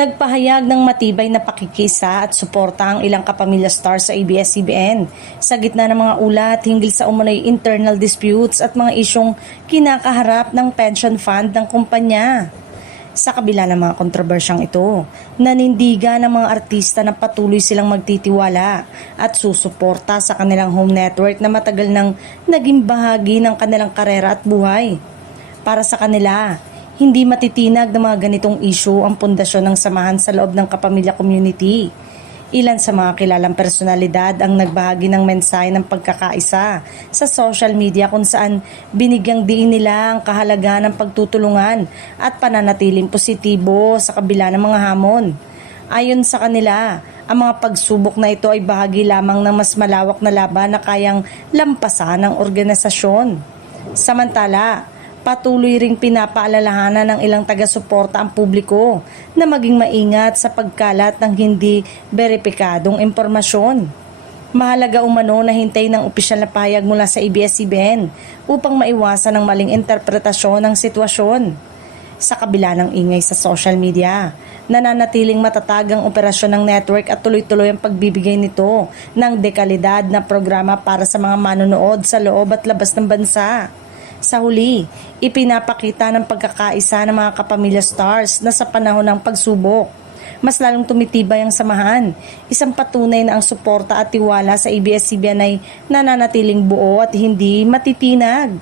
Nagpahayag ng matibay na pakikisa at suporta ang ilang kapamilya stars sa ABS-CBN sa gitna ng mga ulat hinggil sa umano'y internal disputes at mga isyong kinakaharap ng pension fund ng kumpanya. Sa kabila ng mga kontrobersyang ito, nanindigan ng mga artista na patuloy silang magtitiwala at susuporta sa kanilang home network na matagal nang naging bahagi ng kanilang karera at buhay. Para sa kanila, hindi matitinag ng mga ganitong issue ang pundasyon ng samahan sa loob ng kapamilya community. Ilan sa mga kilalang personalidad ang nagbahagi ng mensahe ng pagkakaisa sa social media kung saan binigyang diin nila ang kahalagahan ng pagtutulungan at pananatiling positibo sa kabila ng mga hamon. Ayon sa kanila, ang mga pagsubok na ito ay bahagi lamang ng mas malawak na laban na kayang lampasan ng organisasyon. Samantala, patuloy ring pinapaalalahanan ng ilang taga-suporta ang publiko na maging maingat sa pagkalat ng hindi beripikadong impormasyon. Mahalaga umano na hintay ng opisyal na pahayag mula sa ABS-CBN upang maiwasan ang maling interpretasyon ng sitwasyon. Sa kabila ng ingay sa social media, nananatiling matatag ang operasyon ng network at tuloy-tuloy ang pagbibigay nito ng dekalidad na programa para sa mga manonood sa loob at labas ng bansa. Sa huli, ipinapakita ng pagkakaisa ng mga kapamilya stars na sa panahon ng pagsubok, mas lalong tumitibay ang samahan. Isang patunay na ang suporta at tiwala sa ABS-CBN ay nananatiling buo at hindi matitinag.